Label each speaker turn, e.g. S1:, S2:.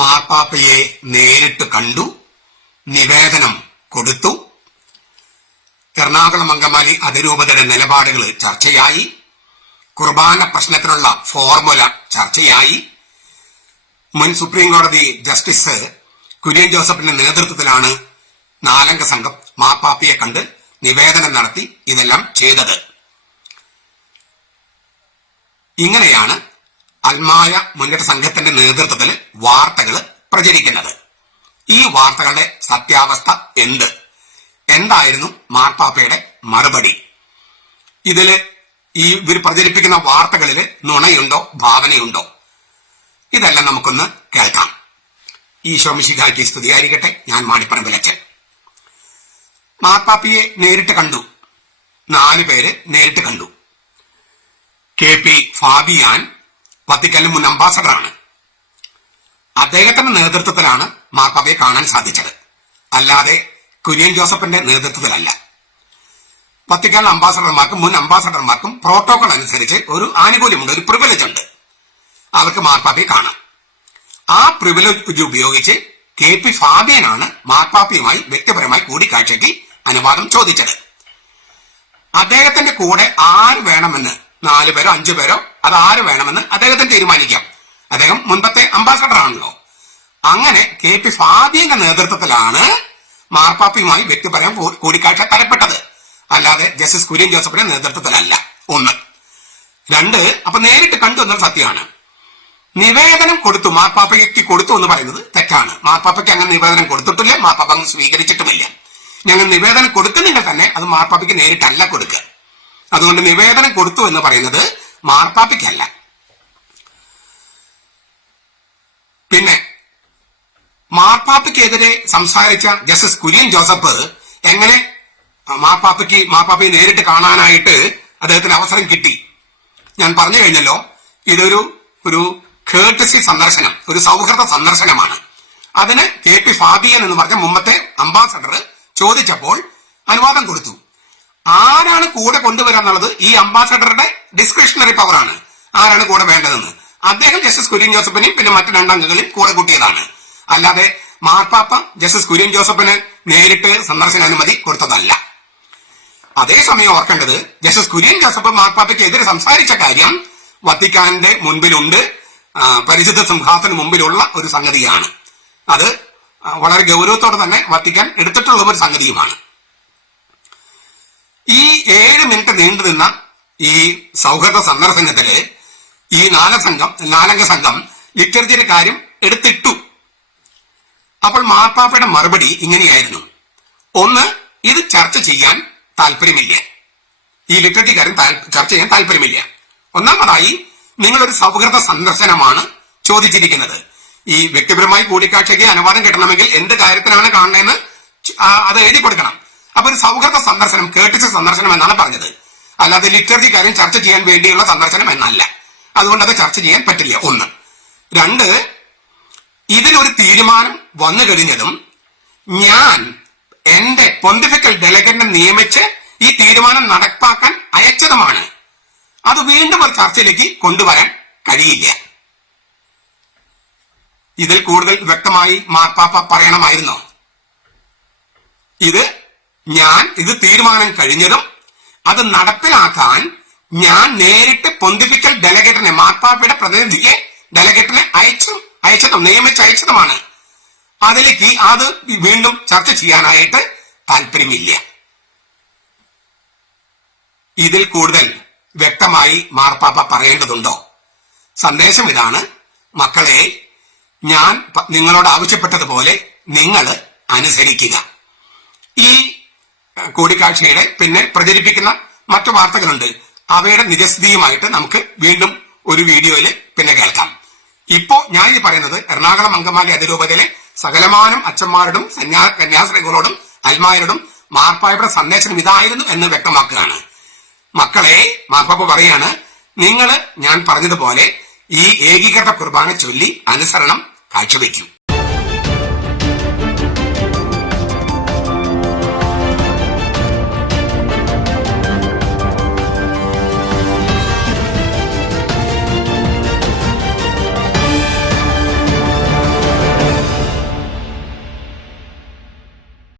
S1: മാർപ്പാപ്പയെ നേരിട്ട് കണ്ടു നിവേദനം കൊടുത്തു എറണാകുളം അങ്കമാലി അതിരൂപതയുടെ നിലപാടുകൾ ചർച്ചയായി കുർബാന പ്രശ്നത്തിനുള്ള ഫോർമുല ചർച്ചയായി മുൻ സുപ്രീം കോടതി ജസ്റ്റിസ് കുര്യൻ ജോസഫിന്റെ നേതൃത്വത്തിലാണ് നാലംഗ സംഘം മാപ്പാപ്പയെ കണ്ട് നിവേദനം നടത്തി ഇതെല്ലാം ചെയ്തത് ഇങ്ങനെയാണ് അൽമായ മുന്നേറ്റ സംഘത്തിന്റെ നേതൃത്വത്തിൽ വാർത്തകൾ പ്രചരിക്കുന്നത് ഈ വാർത്തകളുടെ സത്യാവസ്ഥ എന്ത് എന്തായിരുന്നു മാർപ്പാപ്പയുടെ മറുപടി ഇതില് ഈ ഇവർ പ്രചരിപ്പിക്കുന്ന വാർത്തകളിൽ നുണയുണ്ടോ ഭാവനയുണ്ടോ ഇതെല്ലാം നമുക്കൊന്ന് കേൾക്കാം ഈശോ മിശിഖാക്കി സ്തുതിയായിരിക്കട്ടെ ഞാൻ മാണിപ്പറമ്പിലച്ചൻ മാർപ്പാപ്പിയെ നേരിട്ട് കണ്ടു നാലു പേര് നേരിട്ട് കണ്ടു കെ പി ഫാബിയാൻ വത്തിക്കാനിൽ മുൻ അംബാസഡറാണ് അദ്ദേഹത്തിന്റെ നേതൃത്വത്തിലാണ് മാർപ്പാപ്പയെ കാണാൻ സാധിച്ചത് അല്ലാതെ കുര്യൻ ജോസഫിന്റെ നേതൃത്വത്തിലല്ല വത്തിക്കാൻ അംബാസഡർമാർക്കും മുൻ അംബാസഡർമാർക്കും പ്രോട്ടോകോൾ അനുസരിച്ച് ഒരു ആനുകൂല്യമുണ്ട് ഒരു പ്രിവിലേജ് ഉണ്ട് അവർക്ക് മാർപ്പാപ്പയെ കാണാം ആ പ്രിവിലേജ് ഉപയോഗിച്ച് കെ പി ഫാബിയനാണ് മാർപ്പാപ്പയുമായി വ്യക്തിപരമായി കൂടിക്കാഴ്ചയ്ക്ക് അനുവാദം ചോദിച്ചത് അദ്ദേഹത്തിന്റെ കൂടെ ആര് വേണമെന്ന് നാല് പേരോ അഞ്ചു പേരോ അത് ആര് വേണമെന്ന് അദ്ദേഹത്തിന് തീരുമാനിക്കാം അദ്ദേഹം മുൻപത്തെ അംബാസഡർ ആണല്ലോ അങ്ങനെ കെ പി ഫാദിയുടെ നേതൃത്വത്തിലാണ് മാർപ്പാപ്പയുമായി വ്യക്തിപരം കൂടിക്കാഴ്ച തരപ്പെട്ടത് അല്ലാതെ ജസ്റ്റിസ് കുര്യൻ ജോസഫിന്റെ നേതൃത്വത്തിലല്ല ഒന്ന് രണ്ട് അപ്പൊ നേരിട്ട് കണ്ടു എന്നത് സത്യമാണ് നിവേദനം കൊടുത്തു മാർപ്പാപ്പയ്ക്ക് കൊടുത്തു എന്ന് പറയുന്നത് തെറ്റാണ് മാർപ്പാപ്പയ്ക്ക് അങ്ങനെ നിവേദനം കൊടുത്തിട്ടില്ല മാർപ്പാപ്പ അങ്ങനെ സ്വീകരിച്ചിട്ടുമില്ല ഞങ്ങൾ നിവേദനം കൊടുക്കുന്നില്ല തന്നെ അത് മാർപ്പാപ്പയ്ക്ക് നേരിട്ടല്ല കൊടുക്കുക അതുകൊണ്ട് നിവേദനം കൊടുത്തു എന്ന് പറയുന്നത് മാർപ്പാപ്പയ്ക്കല്ല പിന്നെ മാർപ്പാപ്പയ്ക്കെതിരെ സംസാരിച്ച ജസ്റ്റിസ് കുര്യൻ ജോസഫ് എങ്ങനെ മാർപ്പാപ്പയ്ക്ക് മാർപ്പാപ്പയെ നേരിട്ട് കാണാനായിട്ട് അദ്ദേഹത്തിന് അവസരം കിട്ടി ഞാൻ പറഞ്ഞു കഴിഞ്ഞല്ലോ ഇതൊരു ഒരു കേട്ടസി സന്ദർശനം ഒരു സൗഹൃദ സന്ദർശനമാണ് അതിന് കെ പി ഫാബിയൻ എന്ന് പറഞ്ഞ മുമ്പത്തെ അംബാസഡർ ചോദിച്ചപ്പോൾ അനുവാദം കൊടുത്തു ആരാണ് കൂടെ കൊണ്ടുവരാന്നുള്ളത് ഈ അംബാസഡറുടെ ഡിസ്ക്രിഷണറി പവറാണ് ആരാണ് കൂടെ വേണ്ടതെന്ന് അദ്ദേഹം ജസ്റ്റിസ് കുര്യൻ ജോസഫിനെയും പിന്നെ മറ്റു രണ്ടംഗങ്ങളെയും കൂടെ കൂട്ടിയതാണ് അല്ലാതെ മാർപ്പാപ്പ ജസ്റ്റിസ് കുര്യൻ ജോസഫിന് നേരിട്ട് സന്ദർശന അനുമതി കൊടുത്തതല്ല അതേസമയം ഓർക്കേണ്ടത് ജസ്റ്റിസ് കുര്യൻ ജോസഫ് മാർപ്പാപ്പയ്ക്ക് എതിരെ സംസാരിച്ച കാര്യം വത്തിക്കാന്റെ മുൻപിലുണ്ട് പരിചിത സിംഹാസന് മുമ്പിലുള്ള ഒരു സംഗതിയാണ് അത് വളരെ ഗൗരവത്തോടെ തന്നെ വത്തിക്കാൻ എടുത്തിട്ടുള്ള ഒരു സംഗതിയുമാണ് വർഷമായിട്ട് നീണ്ടു നിന്ന ഈ സൗഹൃദ സന്ദർശനത്തില് ഈ നാലസംഘം നാലംഗ സംഘം ലിറ്റർജിയുടെ കാര്യം എടുത്തിട്ടു അപ്പോൾ മാർപ്പാപ്പയുടെ മറുപടി ഇങ്ങനെയായിരുന്നു ഒന്ന് ഇത് ചർച്ച ചെയ്യാൻ താല്പര്യമില്ല ഈ ലിറ്ററേറ്റി കാര്യം ചർച്ച ചെയ്യാൻ താല്പര്യമില്ല ഒന്നാമതായി നിങ്ങളൊരു സൗഹൃദ സന്ദർശനമാണ് ചോദിച്ചിരിക്കുന്നത് ഈ വ്യക്തിപരമായി കൂടിക്കാഴ്ചയ്ക്ക് അനുവാദം കിട്ടണമെങ്കിൽ എന്ത് കാര്യത്തിലാണ് കാണുന്നതെന്ന് അത് എഴുതി കൊടുക്കണം അപ്പൊ ഒരു സൗഹൃദ സന്ദർശനം കേട്ടിച്ച സന്ദർശനം എന്നാണ് പറഞ്ഞത് അല്ലാതെ ലിറ്ററി കാര്യം ചർച്ച ചെയ്യാൻ വേണ്ടിയുള്ള സന്ദർശനം എന്നല്ല അതുകൊണ്ട് അത് ചർച്ച ചെയ്യാൻ പറ്റില്ല ഒന്ന് രണ്ട് ഇതിനൊരു തീരുമാനം വന്നു കഴിഞ്ഞതും ഞാൻ എന്റെ പൊന്തിഫിക്കൽ ഡെലഗറ്റിനെ നിയമിച്ച് ഈ തീരുമാനം നടപ്പാക്കാൻ അയച്ചതുമാണ് അത് വീണ്ടും ഒരു ചർച്ചയിലേക്ക് കൊണ്ടുവരാൻ കഴിയില്ല ഇതിൽ കൂടുതൽ വ്യക്തമായി മാർപ്പാപ്പ പറയണമായിരുന്നോ ഇത് ഞാൻ ഇത് തീരുമാനം കഴിഞ്ഞതും അത് നടപ്പിലാക്കാൻ ഞാൻ നേരിട്ട് പൊന്തിപ്പിക്കൽ ഡെലഗേറ്റിനെ മാർപ്പാപ്പയുടെ പ്രതിനിധിയെ ഡെലഗേറ്റിനെ അയച്ചു അയച്ചതും നിയമിച്ച് അയച്ചതുമാണ് അതിലേക്ക് അത് വീണ്ടും ചർച്ച ചെയ്യാനായിട്ട് താല്പര്യമില്ല ഇതിൽ കൂടുതൽ വ്യക്തമായി മാർപ്പാപ്പ പറയേണ്ടതുണ്ടോ സന്ദേശം ഇതാണ് മക്കളെ ഞാൻ നിങ്ങളോട് ആവശ്യപ്പെട്ടതുപോലെ നിങ്ങൾ അനുസരിക്കുക ഈ കൂടിക്കാഴ്ചയുടെ പിന്നെ പ്രചരിപ്പിക്കുന്ന മറ്റു വാർത്തകളുണ്ട് അവയുടെ നിജസ്ഥിതിയുമായിട്ട് നമുക്ക് വീണ്ടും ഒരു വീഡിയോയിൽ പിന്നെ കേൾക്കാം ഇപ്പോ ഞാൻ ഈ പറയുന്നത് എറണാകുളം അങ്കമാലി അതിരൂപതയിലെ സകലമാനം അച്ഛന്മാരോടും സന്യാ കന്യാസ്ത്രീകളോടും അൽമായരോടും മാർപ്പായയുടെ സന്ദേശം ഇതായിരുന്നു എന്ന് വ്യക്തമാക്കുകയാണ് മക്കളെ മാർപ്പാപ്പ പറയാണ് നിങ്ങൾ ഞാൻ പറഞ്ഞതുപോലെ ഈ ഏകീകൃത കുർബാന ചൊല്ലി അനുസരണം കാഴ്ചവെക്കും